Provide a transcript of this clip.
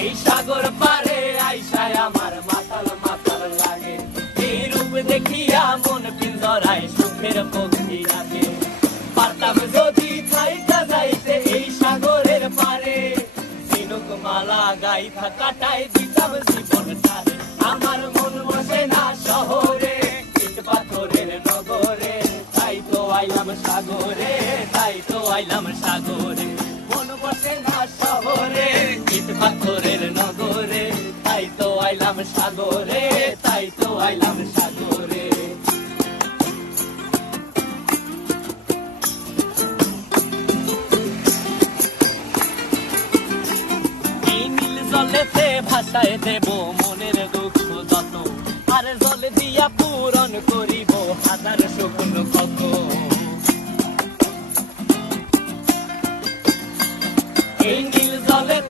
এই সাগর পারে আইসায় আমার মাতাল মাতাল লাগে, এই রূপ দেখিয়া মন পিঞ্জরায় সুখের পক্ষী রাখে। পারতাম যদি থাইকা যাইতে এই সাগরের পারে, ঝিনুক মালা গাইথা কাটাই দিতাম জীবনটারে। আমার মন বসে না শহরে, ইট পাথরের নগরে, তাই তো আইলাম সাগরে, তাই তো আইলাম সাগরে। মন বসে না শহরে, ইট পাথরের নগরে, তাই তো আইলাম সাগরে, তাই তো আইলাম সাগরে। এই নীল জলেতে ভাসায় দেব মনের দুঃখ যত, আর জল দিয়া পূরণ করিব হাজার শুকনো কত। এই নীল জলে